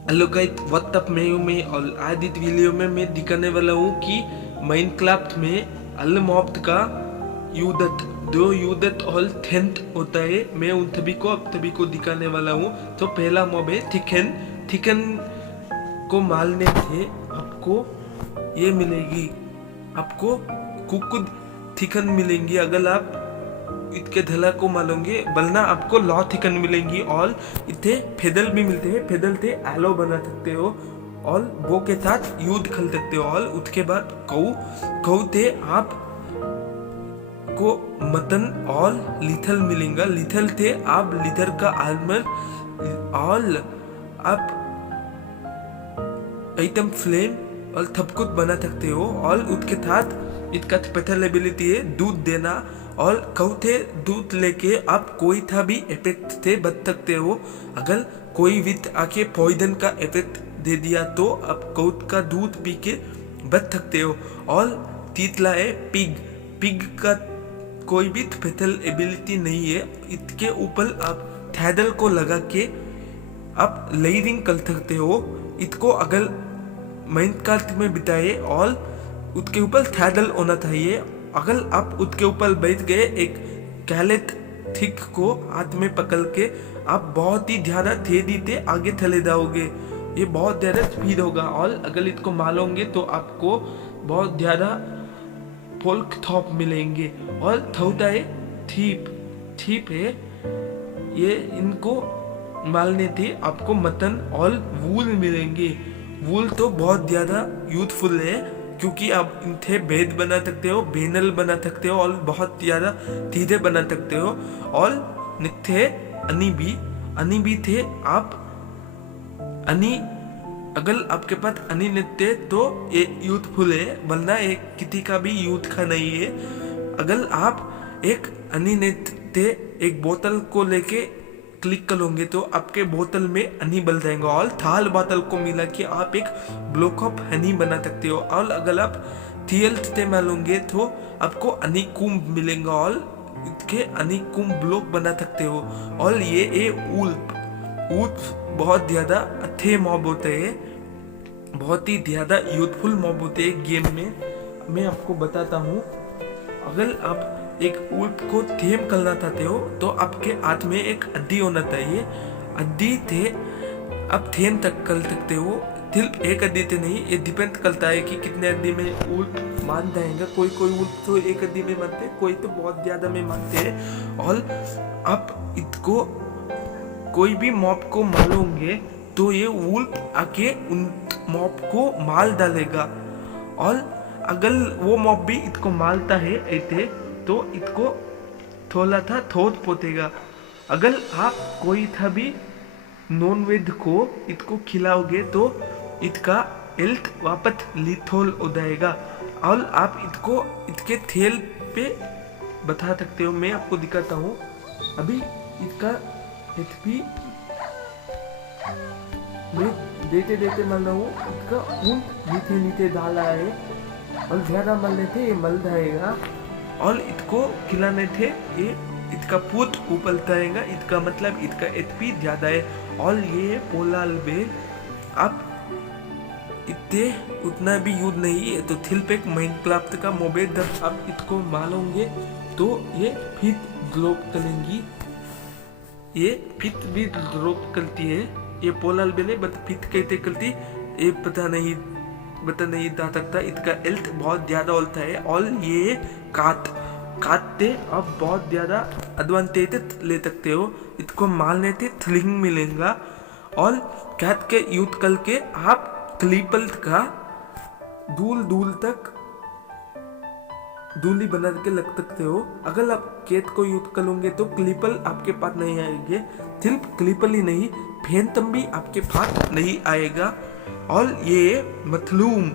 Hello guys, WhatsApp में हूँ मैं और आज इस वीडियो में मैं दिखाने वाला हूँ कि माइनक्राफ्ट में अल मॉब का युद्धत दो युद्धत और थेंट होता है। मैं उन सभी को दिखाने वाला हूँ। तो पहला मॉब है थिकन। थिकन को मारने से आपको ये मिलेगी, आपको कुकुद थिकन मिलेंगी अगर आप इसके धला को मालोगे, वरना आपको लॉ थिकन मिलेंगी। और इतने फेदल भी मिलते हैं, फेदल से एलो बना सकते हो और वो के साथ युद्ध खेल सकते हो। और उसके बाद कऊ थे आप को मतन और लिथल मिलेगा। लिथल थे आप लिथर का आर्मर और आप आइटम फ्लेम और सब कुछ बना सकते हो। और उसके साथ इसका स्पेशल एबिलिटी है दूध देना। और कौथे दूध लेके आप कोई था भी इफेक्ट से बच सकते हो। अगर कोई विथ आके पॉइजन का इफेक्ट दे दिया तो आप कौथ का दूध पी के बच सकते हो। और तीसरा है पिग। पिग का कोई भी स्पेशल एबिलिटी नहीं है। इसके ऊपर आप थैडल को लगा के आप लेयरिंग कर सकते हो। इसको अगर माइनक्राफ्ट में बिताए और उसके ऊपर थैडल होना चाहिए। अगर आप उसके ऊपर बैठ गए एक कैलेट थिक को हाथ में पकड़ के, आप बहुत ही ज्यादा तेजी से आगे चले जाओगे। ये बहुत ज्यादा स्पीड होगा। और अगर इसको मारोगे तो आपको बहुत ज्यादा पोल्क थॉप मिलेंगे। और चौथा है थीप। थीप है ये, इनको मारने थे आपको मटन और वूल मिलेंगे। वूल तो बहुत ज़्यादा यूजफुल है क्योंकि आप इनसे बेड बना सकते हो, बेनल बना सकते हो और बहुत ज़्यादा चीज़ें बना सकते हो। और थे अनी भी थे आप अनी। अगर आपके पास अनी नित्य तो ये यूथफुल है, वरना एक किसी का भी यूथ का नहीं है। अगर आप एक अनी नित्य एक बोतल को लेके क्लिक करोगे तो आपके बोतल में हनी बन जाएगा। और थाल बोतल को मिला के आप एक ब्लॉक ऑफ हनी बना सकते हो। और अगर आप थियल से मालोगे तो आपको हनी कुंभ मिलेगा और इसके हनी कुंभ ब्लॉक बना सकते हो। और ये ऊल्फ बहुत ज़्यादा अच्छे मॉब होते हैं, बहुत ही ज़्यादा यूथफुल मॉब होते हैं गेम में। मैं आपको बताता हूँ, अगर आप एक ऊँट को थेम करना चाहते हो तो आपके हाथ में एक अड्डी होना चाहिए। अड्डी थे आप थेम तक कर सकते हो, सिर्फ एक अड्डी से नहीं। ये डिपेंड करता है कि कितने अड्डी में ऊँट मान जाएगा। कोई ऊँट तो एक अड्डी में मानते हैं, कोई तो बहुत ज़्यादा में मानते हैं। और आप इसको कोई भी मॉब को मारोगे तो ये ऊँट आके उन मॉब को मार डालेगा। और अगर वो मॉब भी इसको मारता है ऐसे तो इसको थोड़ा था थोत पोतेगा। अगर आप कोई था भी नॉन वेज को इसको खिलाओगे तो इसका हेल्थ वापस लिथोल हो जाएगा। और आप इसको इसके थेल पे बता सकते हो। मैं आपको दिखाता हूँ अभी इसका एचपी मैं देते मान रहा हूँ। इसका ऊन नीचे डाला है और ज़्यादा मलने थे ये मल जाएगा। और इसको खिलाने थे ये इसका पूत ऊपर जाएगा। इसका मतलब इसका एचपी ज़्यादा है। और ये पोलाल बे आप इतने उतना भी यूज नहीं है तो थिल एक माइनक्राफ्ट का मोबाइल जब आप इसको मारोगे तो ये फिट ग्लोब करेंगी। ये फिट भी ग्लोब करती है। ये पोलाल बेले बट फिट कैसे करती ये पता नहीं जा सकता। इसका हेल्थ बहुत ज़्यादा होता है। और ये काटते आप बहुत ज़्यादा एडवांटेज ले सकते हो। इसको मारने से थ्रिलिंग मिलेगा। और कैट के यूज करके आप क्लिपल का दूल तक दूली बना के लग सकते हो। अगर आप केट को यूज करोगे तो क्लिपल आपके पास नहीं आएंगे। सिर्फ क्लिपल ही नहीं, फैंटम भी आपके पास नहीं आएगा। और ये मुथलूम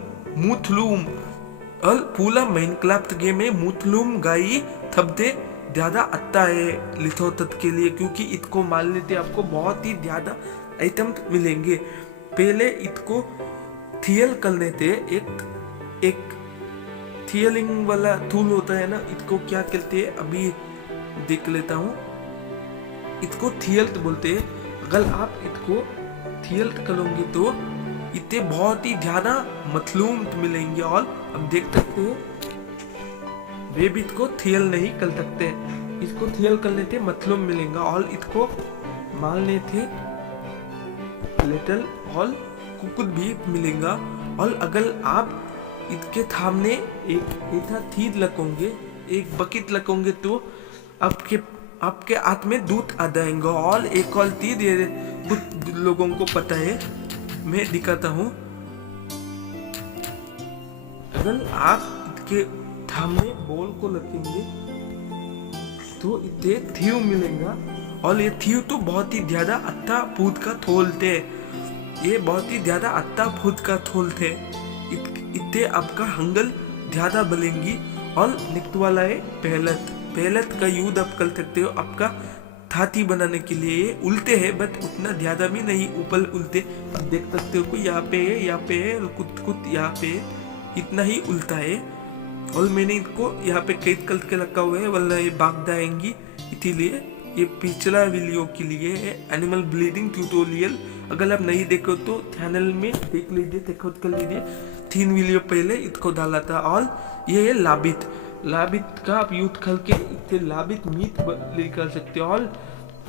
और पूरा माइनक्राफ्ट गेम में मुथलूम गाई सबसे ज़्यादा अच्छा है लिथोतत के लिए, क्योंकि इसको मारने से आपको बहुत ही ज़्यादा आइटम मिलेंगे। पहले इसको थियल करने से एक थियलिंग वाला टूल होता है ना, इसको क्या कहते हैं अभी देख लेता हूँ। इसको थियल बोलते हैं। अगर आप इसको थियल करोगे तो इतने बहुत ही ज्यादा मतलूम मिलेंगे। और अब देख सकते हो वे भी इसको थियल नहीं कर सकते, इसको थियल करने थे मतलूम मिलेगा और इसको मालने थे लिटिल और कुकुद भी मिलेगा। और अगर आप इसके सामने एक ऐसा चीज लगोगे, एक बकेट लगोगे तो आपके हाथ में दूध आ जाएगा। और एक और चीज ये कुछ लोगों को पता है, मैं दिखाता हूँ। अगर आप इसके सामने बॉल को रखेंगे तो इतने थीव मिलेगा। और ये थीव तो बहुत ही ज्यादा अच्छा फूड का थोल थे, ये बहुत ही ज्यादा अच्छा फूड का थोल थे। इतने आपका हंगल ज्यादा बलेंगी। और नेक्स्ट वाला है पहलत। पहलत का यूज आप कर सकते हो आपका थाती बनाने के लिए। उल्टे है बट उतना ज्यादा भी नहीं ऊपर उल्टे। आप देख सकते हो कोई यहाँ पे है, यहाँ पे है, कुछ यहाँ पे है, इतना ही उल्टा है। और मैंने इनको यहाँ पे कैद करके रखा हुआ है वरना ये भाग जाएंगी, इसीलिए। ये पिछला वीडियो के लिए है एनिमल ब्लीडिंग ट्यूटोरियल। अगर आप नहीं देखो तो चैनल में देख लीजिए, चेकआउट कर लीजिए। 3 वीडियो पहले इसको डाला था। और ये है लाबित। लाबित का आप यूज करके इससे लाबित मीट निकाल सकते हो। और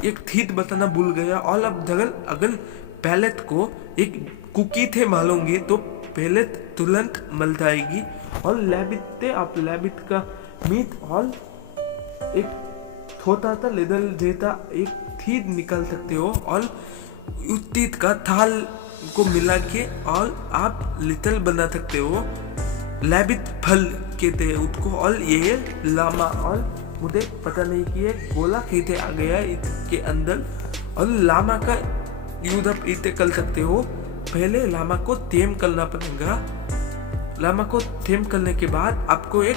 एक चीज बताना भूल गया, और अब अगर पैलेट को एक कुकी थे मालोगे तो पैलेट तुरंत मल जाएगी। और लैबिट से आप लैबिट का मीट और एक छोटा सा लेदर जैसा एक चीज निकाल सकते हो। और उस चीज का थाल को मिला के और आप लिटल बना सकते हो। लैबिट फल कहते हैं उसको। और ये लामा, और मुझे पता नहीं कि ये गोला कहते आ गया इसके अंदर। और लामा का यूज आप इतने कर सकते हो। पहले लामा को टेम करना पड़ेगा। लामा को टेम करने के बाद आपको एक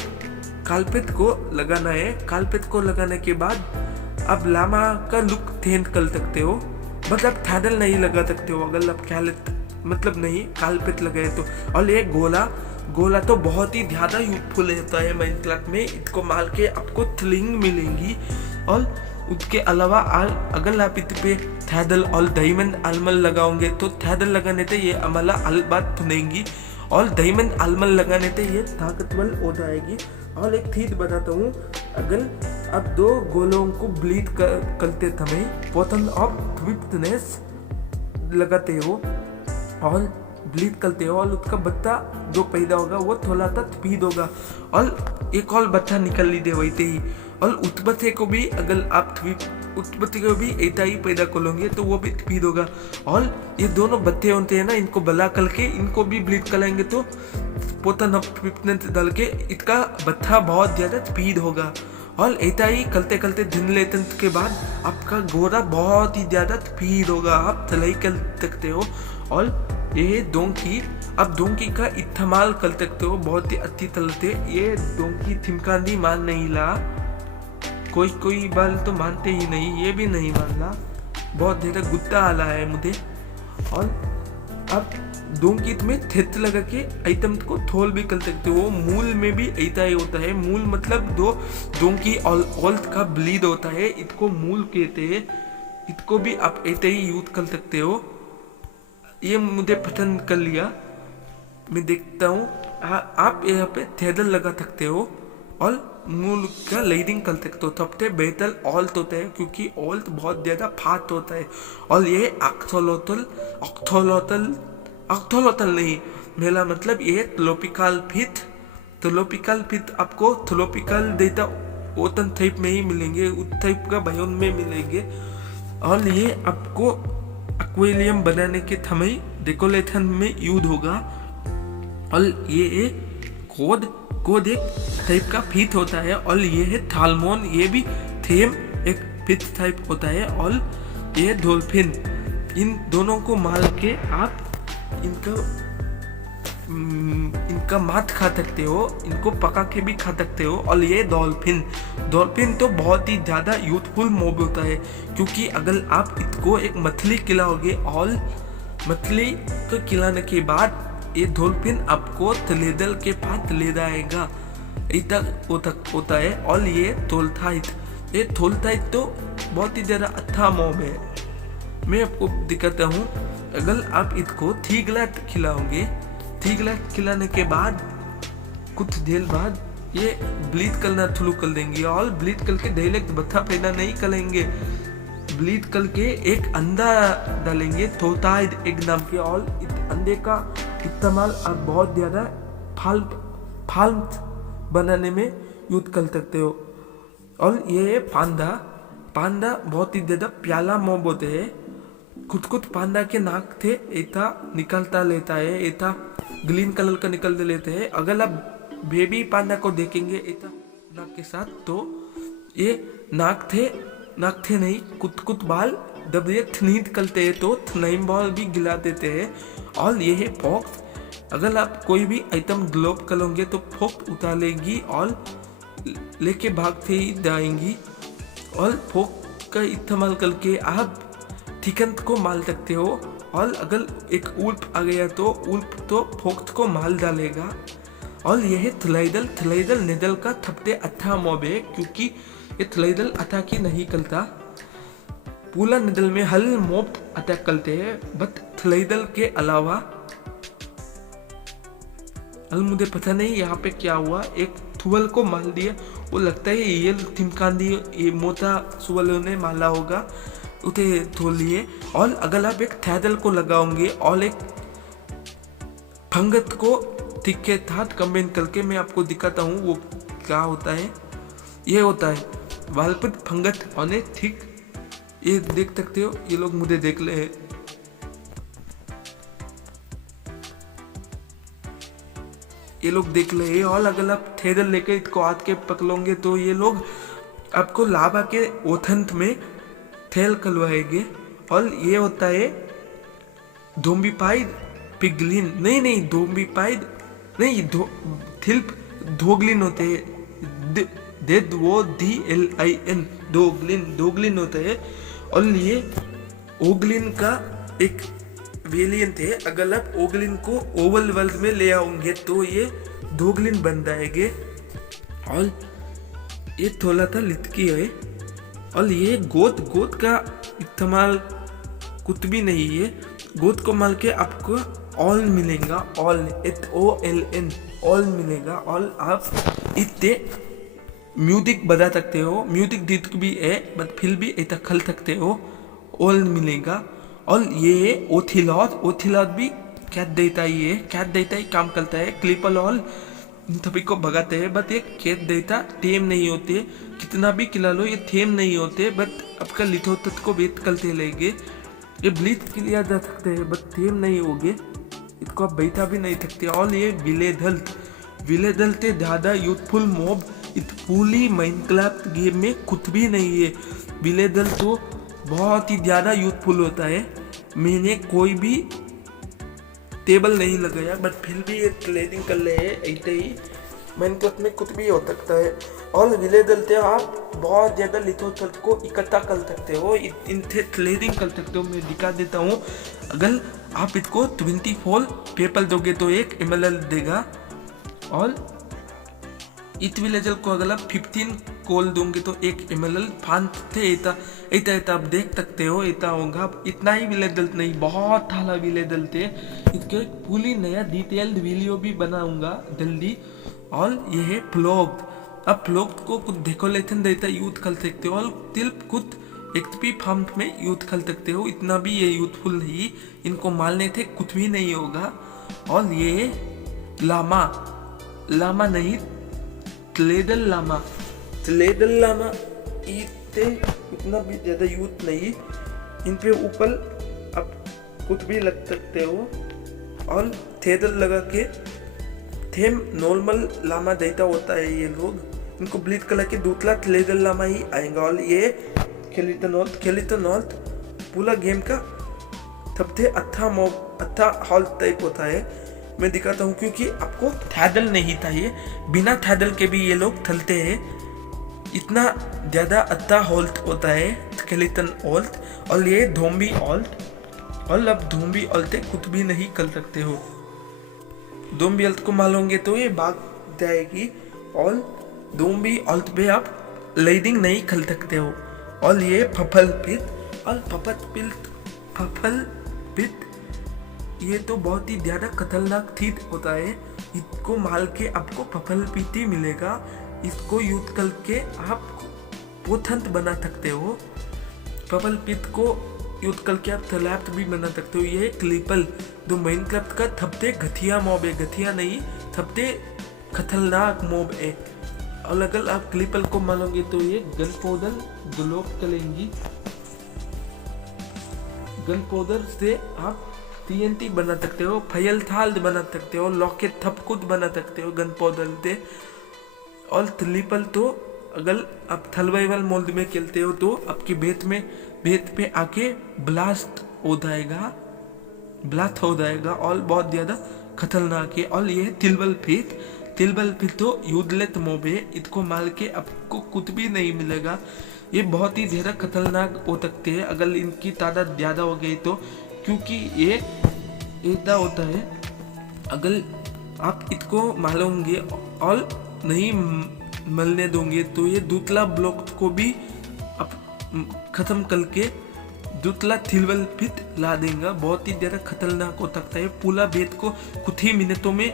कार्पेट को लगाना है। कार्पेट को लगाने के बाद आप लामा का लुक चेंज कर सकते हो। मतलब थैडल नहीं लगा सकते हो अगर आप मतलब नहीं कार्पेट लगाए तो। और ये गोला तो बहुत ही ज्यादा यूजफुल होता है माइनक्राफ्ट में। इसको मार के आपको थ्रिलिंग मिलेंगी। और उसके अलावा अगर आप इस पे थैडल और डायमंड आर्मर लगाओगे तो थैडल लगाने से ये अमला अलबात सुनेंगी। और डायमंड आर्मर लगाने से ये ताकतवर हो जाएगी। और एक चीज बताता हूँ, अगर आप 2 गोलों को ब्लीड करते समय पोशन ऑफ स्विफ्टनेस लगाते हो और ब्लीड करते हो, और उसका बच्चा जो पैदा होगा वो थोड़ा सा स्पीड होगा। और एक और बच्चा निकल लीजिए वैसे ही। और उस बच्चे को भी अगर आप उस बच्चे को भी ऐसा ही पैदा करोगे तो वो भी स्पीड होगा। और ये दोनों बच्चे होते हैं ना, इनको बला करके इनको भी ब्लीड कराएंगे तो पोतन ऑफ स्विफ्टनेस डाल के इसका बच्चा बहुत ज्यादा स्पीड होगा। और ऐसा ही करते करते दिन लेते के बाद आपका घोड़ा बहुत ही ज्यादा स्पीड होगा, आप चलाई कर सकते हो। और ये डोंकी, आप डोंकी का इस्तेमाल कर सकते हो बहुत ही अच्छी तरह से। ये डोंकी थिमकांदी मान नहीं ला, कोई बाल तो मानते ही नहीं, ये भी नहीं मान ला, बहुत ज्यादा गुस्सा आ रहा है मुझे। और आप डोंकी में थेत लगा के आइटम को थोल भी कर सकते हो। मूल में भी ऐसा ही होता है। मूल मतलब दो डोंकी और ऑल्ट का ब्लीड होता है, इसको मूल कहते हैं। इसको भी आप ऐसे ही यूज कर सकते हो। ये मुझे पसंद कर लिया, मैं देखता हूँ। आप यहाँ पे थेदल लगा सकते हो और मूल का लाइटिंग कर सकते हो। सबसे बेहतर ऑल्ट होता है क्योंकि ऑल्ट बहुत ज्यादा फास्ट होता है। और ये ऑक्थोलोटल नहीं, मेरा मतलब ये ट्रोपिकल फिट आपको ट्रोपिकल डेटा ओतन टाइप में ही मिलेंगे, उस टाइप का बायोन में मिलेंगे। और ये आपको एक्वेरियम बनाने के समय डेकोरेशन में यूज होगा। और ये कोड एक टाइप का फिट होता है। और ये है थालमोन, ये भी थेम एक फिट टाइप होता है। और ये डॉल्फिन, इन दोनों को मार के आप इनका मांस खा सकते हो, इनको पका के भी खा सकते हो। और ये डॉल्फिन तो बहुत ही ज़्यादा यूथफुल मॉब होता है क्योंकि अगर आप इसको एक मछली खिलाओगे और मछली को खिलाने के बाद ये डॉल्फिन आपको तलेदल के पास ले जाएगा, ऐसा होता है। और ये थोलथाइट तो बहुत ही ज़्यादा अच्छा मॉब है। मैं आपको दिखाता हूँ। अगर आप इसको थीगला खिलाओगे, थीगला खिलाने के बाद कुछ देर बाद ये ब्लीड करना शुरू कर देंगे और ब्लीड करके डायरेक्ट बच्चा पैदा नहीं करेंगे, ब्लीड करके एक अंडा डालेंगे तोताइड एग नाम के। और इस अंडे का इस्तेमाल आप बहुत ज़्यादा फार्म बनाने में यूज कर सकते हो। और ये पांडा बहुत ही ज़्यादा प्याला मॉब होते हैं। कुछ पांडा के नाक थे ऐसा निकलता लेता है, ऐसा ग्रीन कलर का निकल लेते हैं। अगर आप बेबी पांडा को देखेंगे ऐसा नाक के साथ, तो ये नाक थे नहीं, कुछ बाल जब ये थनीद करते हैं तो थनाइम बॉल भी गिला देते हैं। और ये है फॉक्स, अगर आप कोई भी आइटम ग्लोब करोगे तो फॉक्स उतार लेगी और लेके भागते ही जाएंगी। और फोक का इस्तेमाल करके आप चिकन को मार सकते हो। और अगर एक उल्फ आ गया तो उल्फ तो फोक्स को मार डालेगा। और यह है थ्लाइडल नेदल का सबसे अच्छा मॉब है, क्योंकि ये थ्लाइडल अटैक ही नहीं करता। पूरा नेदल में हर मॉब अटैक करते हैं, बट थ्लाइडल के अलावा। मुझे पता नहीं यहाँ पे क्या हुआ, एक थुवल को मार दिया, वो लगता है ये तिमकांदी ये मोटा सुवल ने मारा होगा, उसे धो लिए। और अगर आप एक थैदल को लगाओगे और एक फंगत को ठीक के साथ कंबाइन करके मैं आपको दिखाता हूँ वो क्या होता है। ये होता है वालपत फंगत होने ठीक, ये देख सकते हो, ये लोग मुझे देख ले हैं। ये लोग देख ले हैं। और अगर आप थैदल लेके इसको हाथ के पकड़ोगे तो ये लोग आपको लाभा के ओथंत में थैल करवाएंगे। और ये होता है धोम्बीपाइड पिगलिन, नहीं धोम्बीपाइड नहीं, थिल्प धोगलिन होते हैं, वो DLIN दोगलिन होता है। और ये ओगलिन का एक वेरिएंट है। अगर आप ओगलिन को ओवल वर्ल्ड में ले आओगे तो ये दोगलिन बन जाएंगे। और ये थोड़ा सा लिटकी है। और ये गोत का इस्तेमाल कुछ भी नहीं है। गोत को मार के आपको ऑल मिलेगा, ऑल HOLN ऑल मिलेगा। और आप इससे म्यूजिक बजा सकते हो, म्यूजिक डिस्क भी है बट फिर भी ऐसा खल सकते हो, ऑल मिलेगा। और ये ओथिलॉट भी कैट देता ही काम करता है। क्लिपल ऑल सभी को भगाते हैं, बट ये कैट देता टेम नहीं होते, कितना भी खिला लो ये थेम नहीं होते, बट आपका लिथोतत को वेट करते लेंगे। ये ब्लीच किया जा सकते हैं बट थेम नहीं होगे, इसको आप बैठा भी नहीं सकते। और ये विलेदल से ज़्यादा यूथफुल मॉब इस पूरी माइनक्राफ्ट गेम में कुछ भी नहीं है। विलेदल तो बहुत ही ज़्यादा यूथफुल होता है। मैंने कोई भी टेबल नहीं लगाया बट फिर भी ये ट्रेडिंग कर रहे हैं, ऐसे ही माइनक्राफ्ट में कुछ भी हो सकता है। और विलेदल से आप बहुत ज़्यादा लिथोथल को इकट्ठा कर सकते हो, इनसे ट्रेडिंग कर सकते हो। मैं दिखा देता हूँ। अगर आप इसको 24 पेपर दोगे तो एक एमएलएल देगा। और इस विलेजर को अगर आप 15 कोल दोगे तो एक एमएलएल फान थे ऐसा आप देख सकते हो, ऐसा होगा। इतना ही विलेजर नहीं, बहुत सारा विलेजर थे। इसके पूरी नया डिटेल्ड वीडियो भी बनाऊंगा जल्दी। और ये है फ्लॉग्ड। अब फ्लॉग्ड को कुछ डेकोरेशन देता यूज कर सकते हो और सिर्फ कुछ XP फार्म में यूज कर सकते हो। इतना भी ये यूजफुल नहीं, इनको मारने थे कुछ भी नहीं होगा। और ये लामा नहीं, स्लेडल लामा इतने इतना भी ज़्यादा यूज नहीं। इन पे ऊपर आप कुछ भी लग सकते हो। और थेदल लगा के थेम नॉर्मल लामा देता होता है। ये लोग इनको ब्लीड करा के दूसरा थ्लेडल लामा ही आएगा। और ये खेलिटोनॉल्ट पूरा गेम का सबसे अच्छा हॉल टाइप होता है। मैं दिखाता हूँ, क्योंकि आपको थैदल नहीं चाहिए, बिना थैदल के भी ये लोग थलते हैं। इतना ज़्यादा अच्छा हॉल्ट होता है स्केलेटन हॉल्ट। और ये धोम्बी हॉल्ट। और अब धोम्बी हॉल्ट कुछ भी नहीं कर सकते हो। धोम्बी हॉल्ट को मारोगे तो ये भाग जाएगी। और धोम्बी हॉल्ट पे आप लाइडिंग नहीं कर सकते हो। और ये फफल पिट ये तो बहुत ही ज़्यादा खतरनाक चीज होता है। इसको माल के आपको पफल पीती मिलेगा। इसको यूज करके आप पोथंत बना सकते हो। पफल पीत को यूज करके आप तलाब भी बना सकते हो। ये क्लिपल जो माइनक्राफ्ट का सबसे घटिया मॉब है, घटिया नहीं सबसे खतरनाक मॉब है। और अगर आप क्लिपल को मानोगे तो ये गन पाउडर ग्लोब करेंगी। गन पाउडर से आप TNT बना सकते हो, फयल थाल बना सकते हो, लॉकेट सब कुछ बना सकते हो गन पाउडर से। और क्लिपल तो अगर आप सर्वाइवल मोड में खेलते हो तो आपके बेत पे आके ब्लास्ट हो जाएगा और बहुत ज़्यादा खतरनाक है। और ये तिलबल फिट तो यूजलेस मॉब है। इसको मार के आपको कुछ भी नहीं मिलेगा। ये बहुत ही ज़्यादा खतरनाक हो सकते हैं अगर इनकी तादाद ज़्यादा हो गई तो, क्योंकि ये ऐसा होता है अगर आप इसको मारोगे और नहीं मरने दोगे तो ये दूसरा ब्लॉक को भी आप खत्म करके दूसरा थिलवल फिट ला देगा। बहुत ही ज़्यादा खतरनाक हो सकता है। पूरा बेत को कुछ ही मिनटों में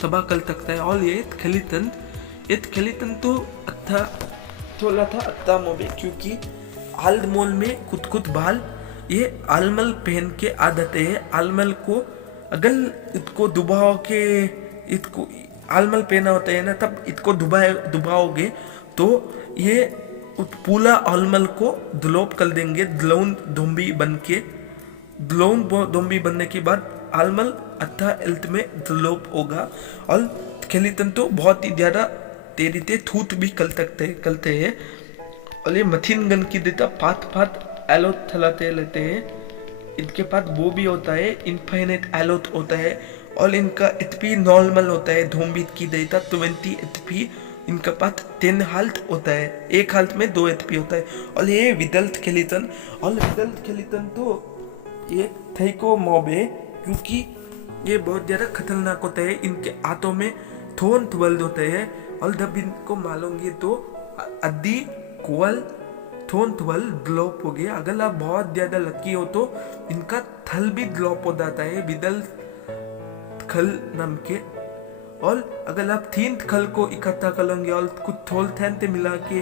तबाह कर सकता है। और ये स्केलेटन तो अच्छा थोड़ा था अच्छा मोबे, क्योंकि आल्ड मोल में कुछ बाल ये आलमल पहन के आ जाते हैं। आलमल को अगर इसको दुबाओ के इसको आलमल पहना होता है ना, तब इसको दुबाओगे तो ये पूरा आलमल को द्लोप कर देंगे। द्लोन धोम्बी बनने के बाद आलमल अच्छा हेल्थ में द्लोप होगा। और स्केलेटन तो बहुत ही ज़्यादा तेजी से थूत भी करते हैं। और ये मशीन गन की देता फात एलोट चलाते लेते हैं। इनके पास वो भी होता है, इनफाइनाइट एलोट होता है। और इनका HP नॉर्मल होता है। धोम्बी की देता 20 HP। इनका पास 10 हाल्ट होता है, एक हाल्ट में 2 HP होता है। और ये विदल स्केलेटन तो ये थैको मॉब है, क्योंकि ये बहुत ज़्यादा खतरनाक होता है। इनके हाथों में थोन 12 होते हैं। और जब इनको मारोगे तो अद्दी कोल थोन 12 ड्रॉप हो गया। अगर आप बहुत ज़्यादा लकी हो तो इनका थल भी ड्रॉप हो जाता है विदल खल नाम के। और अगर आप 3 खल को इकट्ठा करोगे और कुछ थोल थैन से मिला के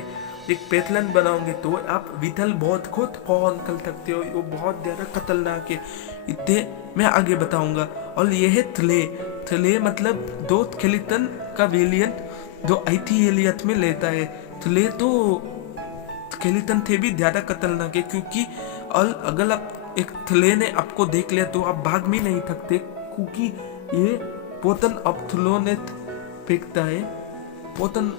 एक पैटर्न बनाओगे तो आप विदल बहुत खुद कौन कर सकते हो। वो बहुत ज़्यादा खतरनाक है, इतने मैं आगे बताऊंगा। और ये है थले मतलब दो स्केलेटन का वेरिएंट जो IT एलियट में लेता है। थले तो स्केलेटन थे भी ज़्यादा खतरनाक है, क्योंकि और अगर आप एक थले ने आपको देख लिया तो आप भाग भी नहीं सकते, क्योंकि ये पोतन ऑफ थ्लोनेट फेंकता है। पोतन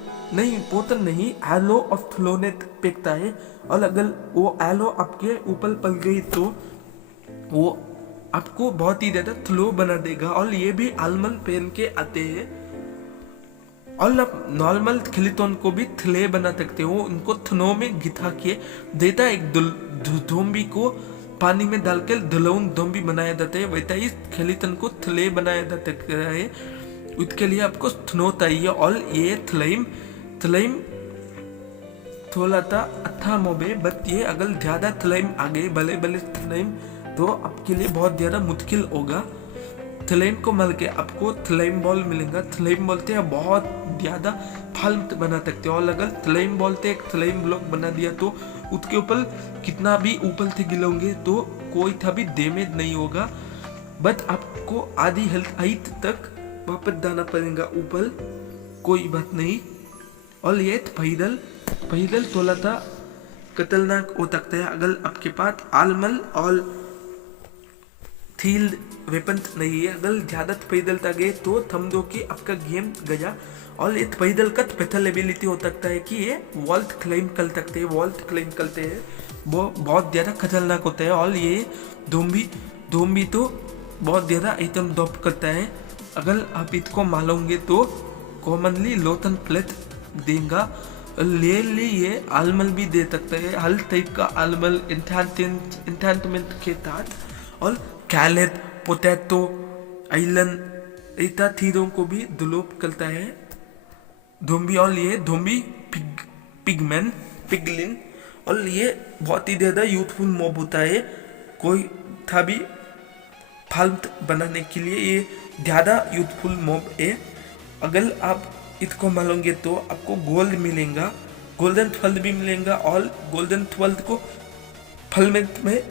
नहीं एलो ऑफ थ्लोनेट फेंकता है। और अगर वो एलो आपके ऊपर पड़ गई तो वो आपको बहुत ही ज़्यादा थ्लो बना देगा। और ये भी आलमल पहन के आते हैं। और आप नॉर्मल स्केलेटन को भी थले बना सकते हो। उनको थनों में घिसा के देता एक धोम्बी को पानी में डालकर धुलौन धोम्बी बनाया जाता है। वैसा ही स्केलेटन को थले बनाया जाता है। उसके लिए आपको थनो चाहिए। और ये थलाइम थोड़ा सा अच्छा मोबे, बट ये अगर ज़्यादा थलाइम आ गए बले थलाइम तो आपके लिए बहुत ज़्यादा मुश्किल होगा। थलाइम को मल के आपको थलाइम बॉल मिलेगा। थलाइम बॉल से आप बहुत ज़्यादा फाल्म बना सकते हो। और अगर थलाइम बॉल से एक थलाइम ब्लॉक बना दिया तो उसके ऊपर कितना भी ऊपर से गिलोगे तो कोई था भी डैमेज नहीं होगा। बट आपको आधी हेल्थ हाइट तक वापस जाना पड़ेगा ऊपर, कोई बात नहीं। और ये पैदल थोड़ा सा खतरनाक हो सकता है अगर आपके पास आलमल और थील्ड वेपन नहीं है। अगर ज़्यादा पैदल तक गए तो समझो कि आपका गेम गया। और ये पैदल का स्पेशल एबिलिटी हो सकता है कि ये वॉल्ट क्लाइम कर सकते हैं। वॉल्ट क्लाइम करते हैं वो बहुत ज़्यादा खतरनाक होता है। और ये धोम्बी तो बहुत ज़्यादा आइटम ड्रॉप करता है। अगर आप इसको मारोगे तो कॉमनली लोथन प्लेट देगा। ले ये आलमल भी दे सकता है, हर टाइप का आलमल एंथांटमेंट के साथ। और कैलेट पोटैटो आइलैंड ऐसा चीज़ों को भी दुलोप करता है धोम्बी। और ये धोम्बी पिगलिन। और ये बहुत ही ज़्यादा यूथफुल मॉब होता है। कोई था भी फल बनाने के लिए ये ज़्यादा यूथफुल मॉब है। अगर आप इसको मालोगे तो आपको गोल्ड मिलेगा, गोल्डन फल भी मिलेगा, और गोल्डन फल को फल में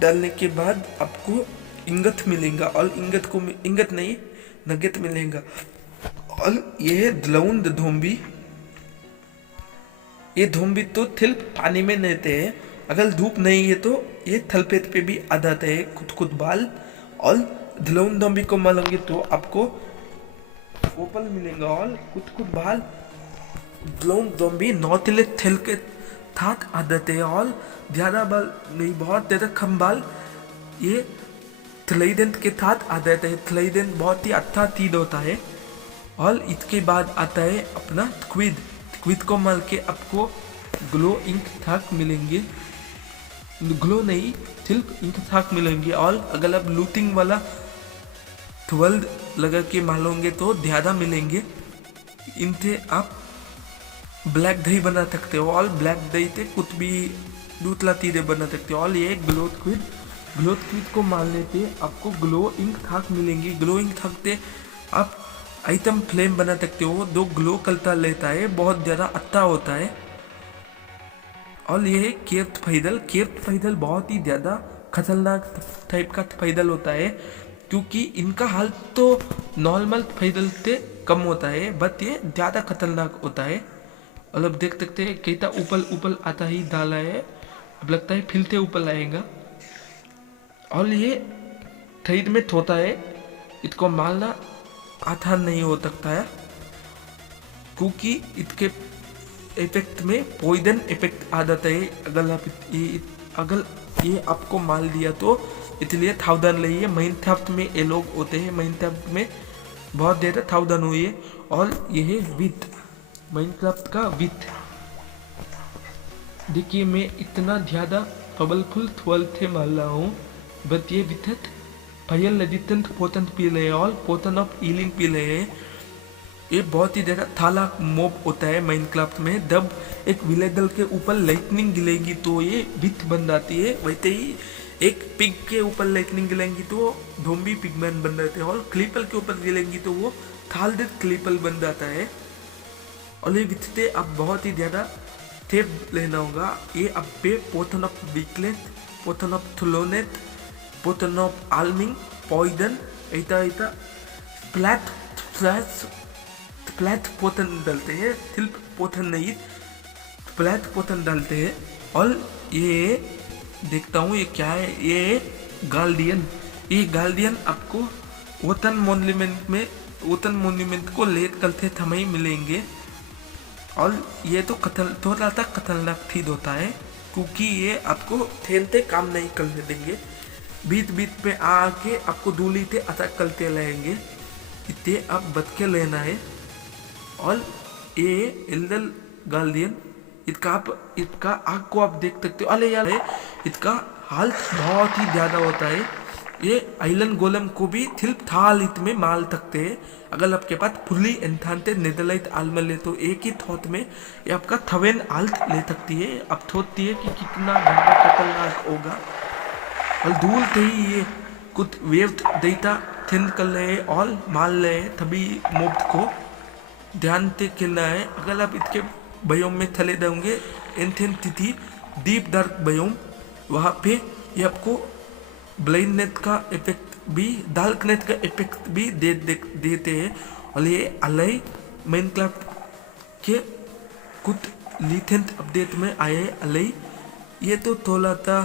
डालने के बाद आपको इंगत मिलेगा, और इंगत नहीं नगेट मिलेगा। और ये द्लौंद धोंबी, ये धोंबी तो सिर्फ पानी में रहते हैं, अगर धूप नहीं है तो ये थलपेट पे भी आ जाते हैं कुछ बाल। और द्लौंद धोंबी को मालोगे तो आपको ओपल मिलेगा और कुछ बाल। द्लौंद धोंबी नौतिले थल के साथ आ जाते हैं, और ज़्यादा बाल नहीं, बहुत ज़्यादा कम बाल ये थ्लाइडेंट के साथ आ जाते हैं। थ्लाइडेंट बहुत ही अच्छा चीज होता है। और इसके बाद आता है अपना स्क्विड को माल के आपको ग्लो इंक थाक मिलेंगे, ग्लो नहीं सिर्फ इंक थाक मिलेंगे। और अगर आप लूटिंग वाला 12 लगा के मालोगे तो ज़्यादा मिलेंगे। इनसे आप ब्लैक दही बना सकते हो, और ब्लैक दही से कुछ भी दूसरा चीज़ें बना सकते हो। और ये ग्लो स्क्विड को मारने पे आपको ग्लो इंक थाक मिलेंगी। ग्लो इंक थाक से आप आइटम फ्लेम बना सकते हो, दो ग्लो करता लेता है, बहुत ज़्यादा अच्छा होता है। और ये केर्ट फैदल बहुत ही ज़्यादा खतरनाक टाइप का फैदल होता है, क्योंकि इनका हाल तो नॉर्मल फैदल से कम होता है, बट ये ज़्यादा खतरनाक होता है। और अब देख सकते हैं कैसा ऊपर आता ही डाला है, अब लगता है फिर से ऊपर आएगा। और ये साइड में होता है, इसको मारना आसान नहीं हो सकता है, क्योंकि इसके इफेक्ट में पॉइजन इफेक्ट आ जाता है अगर ये आपको मार दिया तो। इसलिए सावधान रहिए। माइनक्राफ्ट में ये लोग होते हैं, माइनक्राफ्ट में बहुत ज़्यादा सावधान हुई। और ये है विथ, माइनक्राफ्ट का विथ। देखिए मैं इतना ज़्यादा पावरफुल 12 से मार रहा हूँ, बट ये विथ फायर रेजिस्टेंट पोटन पी रहे हैं और पोटन ऑफ हीलिंग पी रहे हैं। ये बहुत ही ज़्यादा थाला मॉब होता है माइनक्राफ्ट में। जब एक विलेजर के ऊपर लाइटनिंग गिरेगी तो ये विथ बन जाती है, वैसे ही एक पिग के ऊपर लाइटनिंग गिरेगी तो ज़ॉम्बी पिगमैन बन जाते हैं, और क्लीपर के ऊपर गिरेगी तो वो थालडेड क्लीपर बन जाता है। और ये विथ से आप बहुत ही ज़्यादा सेफ लेना होगा। ये आप पे potion of weakness, potion of थ्लोनेट, पोटन ऑफ आर्मिंग, पॉइजन, ऐसा स्प्लैट पोतन डालते हैं, सिर्फ पोतन नहीं स्प्लैट पोतन डालते हैं। और ये देखता हूँ ये क्या है, ये गार्डियन आपको वतन मोन्यूमेंट को लेट करते समय मिलेंगे। और ये तो थोड़ा सा खतरनाक चीज होता है, क्योंकि ये आपको ठेलते काम नहीं करने देंगे, बीच पे आके आपको दूली से अटैक करते रहेंगे, इतने आप बच के लेना है। और ये एल्डर गार्डियन, इसका आग को आप देख सकते हो। अरे यार इसका हाल बहुत ही ज़्यादा होता है। ये आइलैंड गोलम को भी सिर्फ थाल इत में मार सकते हैं। अगर आपके पास फुल्ली एनहांटेड नेदरलाइट आर्मर ले तो एक ही थॉट में ये आपका थवेन आल्ट ले सकती है। अब सोचती है कि कितना घंटा खतरनाक होगा। और दूर से ही ये कुछ वेव देता थिंद कर रहे हैं और मार रहे हैं, तभी मोब्स को ध्यान से खेलना है। अगर आप इसके बयोम में चले जाओगे, इंटेंसिटी डीप डार्क बयोम, वहाँ पे ये आपको ब्लाइंडनेस का इफेक्ट भी, डार्कनेस का इफेक्ट भी देते हैं। और ये अलाई माइनक्राफ्ट के कुछ लीथेंट अपडेट में आए अलाई। ये तो थोड़ा सा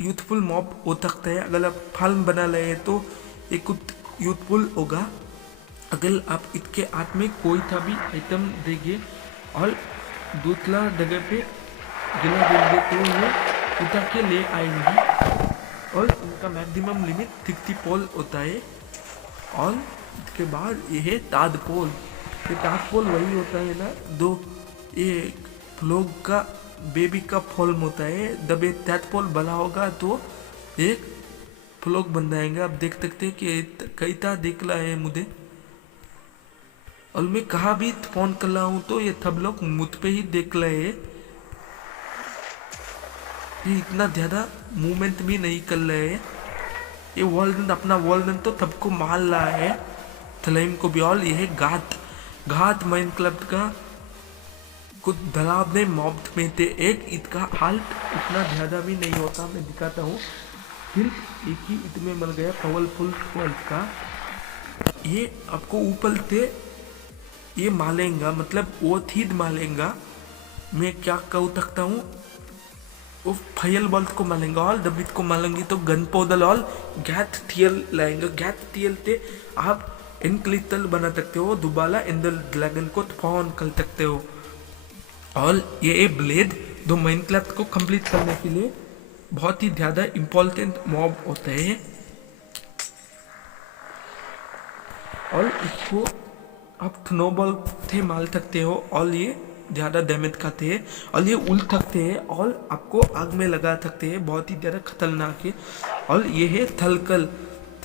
यूथफुल मॉब हो सकता है। अगर आप फार्म बना रहे हैं तो ये कुछ यूथफुल होगा। अगर आप इसके हाथ में कोई सा भी आइटम देंगे और दूसरा जगह पे गिरा देंगे तो ये उठा के ले आएंगी। और इनका मैक्सिमम लिमिट 60 पोल होता है। और इसके बाद ये है तादपोल। ये तादपोल वही होता है ना, दो ये फ्लॉग का बेबी का फॉर्म होता है। जब ये तादपोल बड़ा होगा तो एक फ्लॉग बन जाएगा। आप देख सकते हैं कि कैसा दिख रहा है मुझे। और मैं कहाँ भी फोन कर रहा हूँ तो ये सब लोग मुझ पे ही देख रहे हैं। ये इतना ज़्यादा मूवमेंट भी नहीं कर रहे हैं। ये वॉल्डन अपना वॉल्डन तो सबको मार रहा है, स्लाइम को भी। और ये है घात घात माइनक्राफ्ट का कुछ डरावने मॉब में थे एक। इसका हालत उतना ज़्यादा भी नहीं होता, मैं दिखाता हूँ। फिर एक ही इसमें मर गया पावरफुल वर्ल्ड का। ये आपको ऊपर से ये मालेगा, मतलब वो थीद मालेगा। मैं क्या कह सकता हूँ, वो फायर बॉल्ट को मालेंगा। और जब इसको मालेंगे तो गन पाउडर और गैस टीएल लाएंगे। गैस टीएल से आप इनक्लिटल बना सकते हो, दोबारा एंडर ड्रैगन को स्पॉन कर सकते हो। और ये ब्लेड दो माइनक्राफ्ट को कंप्लीट करने के लिए बहुत ही ज़्यादा इम्पोर्टेंट मॉब होता है। और इसको आप स्नोबॉल से मार सकते हो और ये ज़्यादा डैमेज खाते हैं और ये उल सकते हैं और आपको आग में लगा सकते हैं, बहुत ही ज़्यादा खतरनाक है। और ये है थलकल।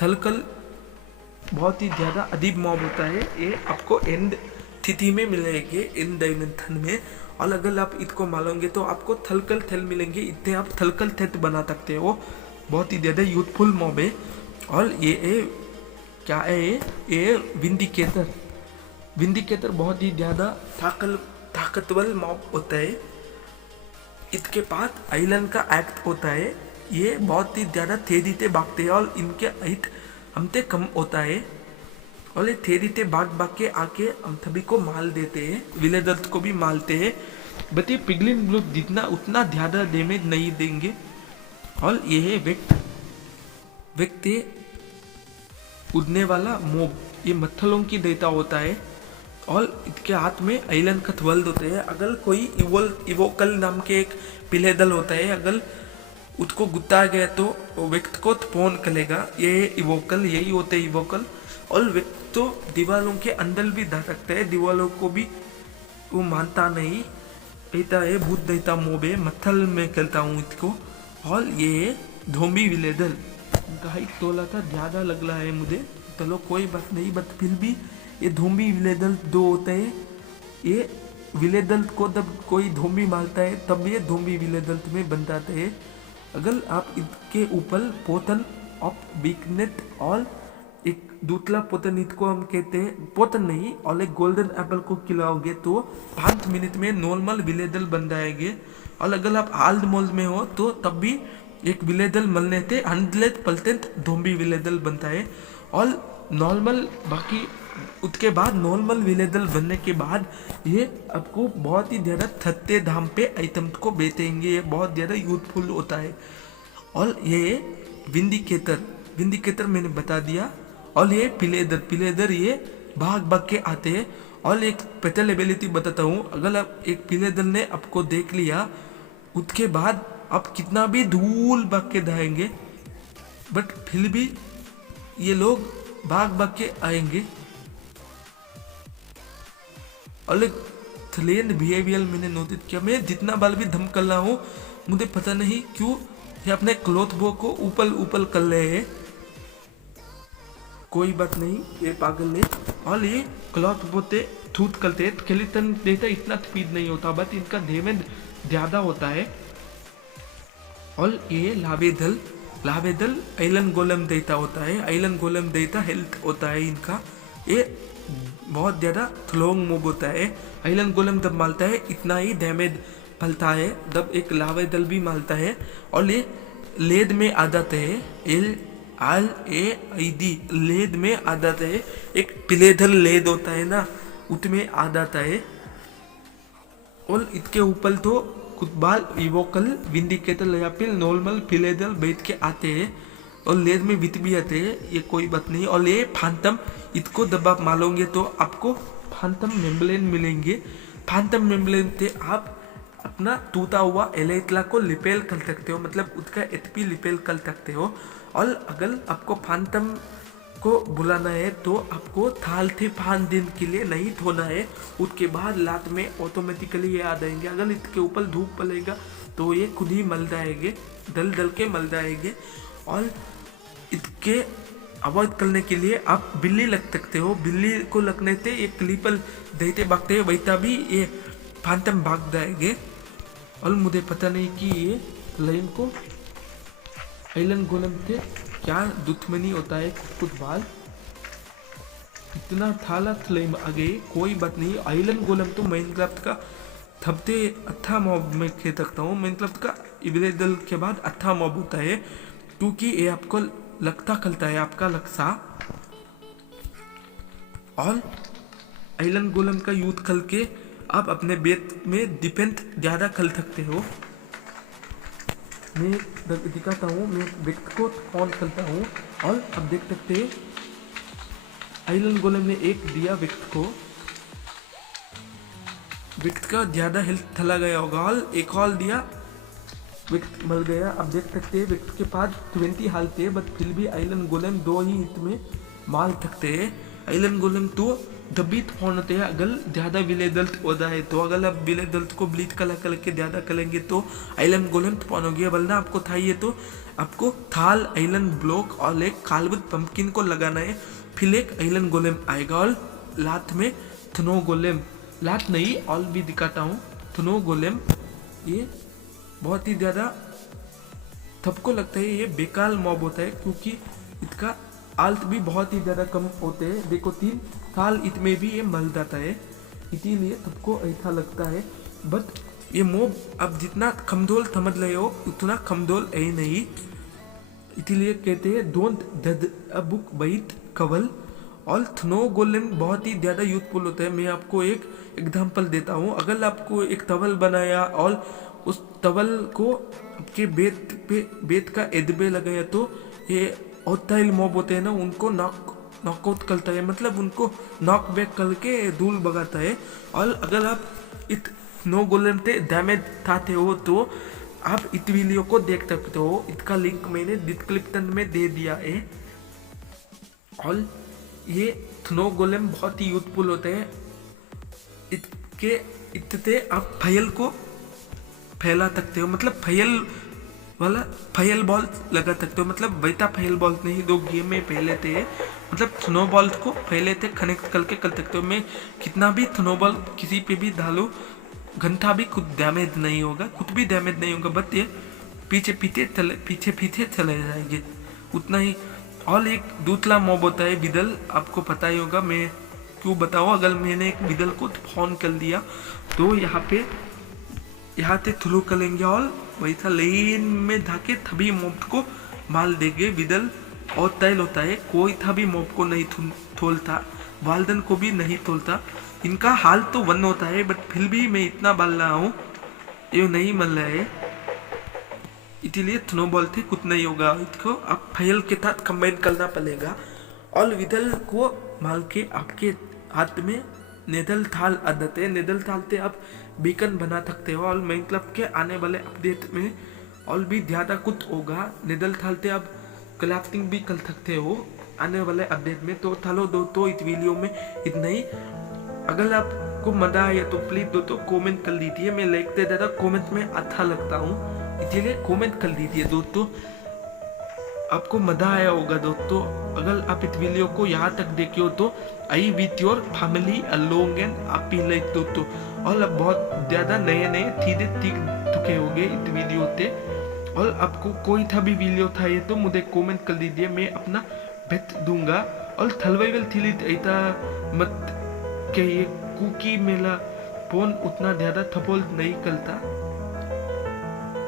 थलकल बहुत ही ज़्यादा अजीब मॉब होता है, ये आपको एंड स्थिति में मिलेंगे, एंड डायमेंशन में। और अगर आप इसको मारोगे तो आपको थलकल थल मिलेंगे, इतने आप थलकल थेट बना सकते हो। बहुत ही ज़्यादा यूथफुल मॉब है। और ये क्या है, ये विंडिकेटर। विंडिकेटर बहुत ही ज़्यादा ताकतवर मॉब होता है। इसके पास आइलैंड का एक्ट होता है। ये बहुत ही ज़्यादा तेजी से भागते हैं और इनके हाइट हमसे कम होता है। और ये तेजी से भाग के आके हम सभी को मार देते हैं, विलेजर्स को भी मारते हैं। बट ये पिगलिन ग्रुप जितना उतना ज़्यादा डैमेज नहीं देंगे। और ये है व्यक्ति उड़ने वाला मोब, ये मत्थलों की देता होता है। और इसके हाथ में आइलैंड का वर्ल्ड होते हैं। अगर कोई इवोकल नाम के एक पिलेदल होता है, अगर उसको गुत्ता गया तो व्यक्ति को स्पॉन करेगा। ये इवोकल, यही होते हैं इवोकल। और व्यक्ति तो दीवारों के अंदर भी जा सकते हैं, दीवारों को भी वो मानता नहीं, कहता है भूत देता मोब है, मत्थल में करता हूँ इसको। और ये धोबी विलेदल, इनका हाइट थोड़ा सा ज़्यादा लग रहा है मुझे, चलो कोई बात नहीं। बट फिर भी ये धोबी विलेदल दो होते हैं। ये विलेदल को जब कोई धोबी मारता है तब ये धोबी विलेदल में बन जाते हैं। अगर आप इसके ऊपर पोतन ऑफ वीकनेस और एक दूसरा पोतन, इसको हम कहते हैं पोतन नहीं, और एक गोल्डन एप्पल को खिलाओगे तो 5 मिनट में नॉर्मल विलेदल बन जाएंगे। और अगर आप हाल्ड मोड में हो तो तब भी एक विलेदल मलने से 100% धोबी विलेदल बनता है। और नॉर्मल बाकी उसके बाद नॉर्मल विलेदल बनने के बाद ये आपको बहुत ही ज़्यादा सस्ते दाम पे आइटम्स को बेचेंगे, ये बहुत ज़्यादा यूजफुल होता है। और ये विंडिकेटर मैंने बता दिया। और ये पिलेदर ये भाग के आते हैं। और एक स्पेशल एबिलिटी बताता हूँ, अगर आप एक पिलेदर ने आपको देख लिया, उसके बाद आप कितना भी धूल भाग के जाएंगे, बट फिर भी ये लोग भाग के आएंगे। और एक थ्लेन बिहेवियर मैंने नोटिस किया, मैं जितना बार भी धम कर रहा हूँ, मुझे पता नहीं क्यों ये अपने क्लॉथ बो को ऊपर कर रहे हैं। कोई बात नहीं, ये पागल है। और ये क्लॉथ बोते थूत करते हैं, स्केलेटन देता इतना स्पीड नहीं होता, बट इनका डैमेज ज़्यादा होता है। और ये लावेदल आइलैंड गोलम देता होता है, आइलैंड गोलम देता हेल्थ होता है इनका। ये बहुत ज़्यादा स्लोंग मूव होता है। आइलैंड गोलम जब मारता है इतना ही डैमेज फलता है जब एक लावेदल भी मारता है। और ये लेद में आ जाते हैं, LAID लेद में आ जाता है। एक पिलेदर लेद होता है ना, उसमें आ जाता है। और इसके ऊपर तो कुछ बार इवोकल, विंडिकेटर या फिर नॉर्मल पिलेदर बैठ के आते हैं और लेद में बीत भी आते हैं, ये कोई बात नहीं। और ये फैंटम, इसको जब आप मारोगे तो आपको फैंटम मेम्ब्रेन मिलेंगे। फैंटम मेम्ब्रेन से आप अपना टूटा हुआ एलेट्ला को रिपेल कर सकते हो, मतलब उसका HP रिपेल कर सकते हो। और अगर आपको फैंटम को बुलाना है तो आपको थाल थे 5 दिन के लिए नहीं धोना है, उसके बाद रात में ऑटोमेटिकली ये आ जाएंगे। अगर इसके ऊपर धूप पड़ेगा तो ये खुद ही मल जाएंगे, दल के मल जाएंगे। और इसके अवॉइड करने के लिए आप बिल्ली लग सकते हो, बिल्ली को लगने से ये क्लीपर देते भागते हैं, वैसा भी ये फैंटम भाग जाएंगे। और मुझे पता नहीं कि ये लाइन को आइलैंड गोलम से क्या दुश्मनी होता है कुछ बाल इतना थाला थलेम आगे कोई बात नहीं। आइलैंड गोलम तो माइनक्राफ्ट का सबसे अच्छा मॉब में खेल सकता हूँ। माइनक्राफ्ट का इविलेदल के बाद अच्छा मॉब होता है क्योंकि ये आपको लगता खलता है आपका लक्सा। और आइलैंड गोलम का यूथ खल के आप अपने बेट में डिफेंस ज़्यादा खल सकते हो। मैं दिखाता हूँ, मैं बेट को ऑन करता हूँ और अब देख सकते हैं आइलैंड गोलम ने एक दिया विक्ट को, विक्ट का ज़्यादा हेल्थ चला गया होगा और एक हॉल दिया विक्ट मर गया। अब देख सकते हैं विक्ट के पास 20 हाल थे बट फिर भी आइलैंड गोलम 2 ही हिट में मार सकते हैं। आइलैंड गोलम तो दबी फोन होते हैं अगर ज़्यादा विलेदल्ट होता है तो अगर आप विलेदल्ट को ब्लीच कला करके ज़्यादा करेंगे तो आइलैंड गोलम फोन हो गया। वरना आपको चाहिए तो आपको थाल आइलैंड ब्लॉक और एक कालबुत पंपकिन को लगाना है, फिर एक आइलैंड गोलम आएगा और लात में थनो गोलम, लात नहीं ऑल भी दिखाता हूँ। थनो गोलम ये बहुत ही ज़्यादा सबको लगता है ये बेकार मॉब होता है क्योंकि इसका आल्ट भी बहुत ही ज़्यादा कम होते हैं। देखो 3 साल इसमें भी ये मर जाता है, इसीलिए सबको ऐसा लगता है। बट ये मॉब अब जितना कमजोर समझ रहे हो उतना कमजोर है नहीं, इसीलिए कहते हैं डोंट जज a book by its cover. और थनो गोलेम बहुत ही ज़्यादा यूजफुल होता है। मैं आपको एक एग्जांपल देता हूँ। अगर आपको एक टवल बनाया और उस टवल को आपके बेत का एदबे लगाया तो ये ऑटाइल मॉब होते हैं ना उनको नॉकआउट करता है, मतलब उनको नॉक बैक करके धूल भगाता है। और अगर आप इस नो गोलेम से डैमेज चाहते हो तो आप इस वीडियो को देख सकते हो, इसका लिंक मैंने डिस्क्रिप्शन में दे दिया है। और ये स्नो गोलेम बहुत ही यूजफुल होते हैं, इससे आप फयल को फैला सकते हो, मतलब फयल वाला फयल बॉल लगा सकते हो, मतलब वैसा फयल बॉल नहीं दो गेम में पहले थे, मतलब स्नो बॉल को पहले थे कनेक्ट करके कर सकते हो। मैं कितना भी स्नो बॉल किसी पे भी डालो घंटा भी कुछ डैमेज नहीं होगा, कुछ भी डैमेज नहीं होगा, बस ये पीछे पीछे चले जाएंगे उतना ही। और एक दूसरा मॉब होता है विदल, आपको पता ही होगा, मैं क्यों बताऊँ। अगर मैंने एक विदल को फोन कर दिया तो यहाँ से थ्रू करेंगे और वैसा लेन में धाके तभी मॉब को मार देंगे। विदल और तैल होता है, कोई था भी मॉब को नहीं थोलता, वाल्डन को भी नहीं थोलता। इनका हाल तो 1 होता है बट फिर भी मैं इतना बाल रहा हूँ ये नहीं मर रहा है, इसीलिए स्नोबॉल थे कुछ नहीं होगा। इसको आप फयल के साथ कंबाइन करना पड़ेगा। और विदल को मार के आपके हाथ में नेदल थाल आदत है, नेदल थाल से आप बीकन बना सकते हो। और माइनक्राफ्ट के आने वाले अपडेट में और भी ज़्यादा कुछ होगा। नेदल थाल से आप क्राफ्टिंग भी कर सकते हो आने वाले अपडेट में। तो चलो दोस्तों इस वीडियो में इतना ही। अगर आपको मजा आया तो प्लीज़ दोस्तों कमेंट कर दीजिए, मैं लिखते ज़्यादा कमेंट में अच्छा लगता हूँ, इसलिए कमेंट कर दीजिए दोस्तों। आपको मजा आया होगा दोस्तों। अगर आप इस वीडियो को यहाँ तक देखे हो तो आई with your family along and happy life दोस्तों। और अब बहुत ज़्यादा नए चीज़ें सीख चुके होंगे इस वीडियो से। और आपको कोई था भी वीडियो था ये तो मुझे कमेंट कर दीजिए, मैं अपना भेज दूंगा। और सर्वाइवल थ्रिल ऐसा मत कि ये कुकी मेला फोन उतना ज़्यादा सपोर्ट नहीं करता।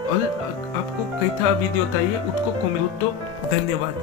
और आपको कैसा वीडियो चाहिए उसको कमेंट। तो धन्यवाद।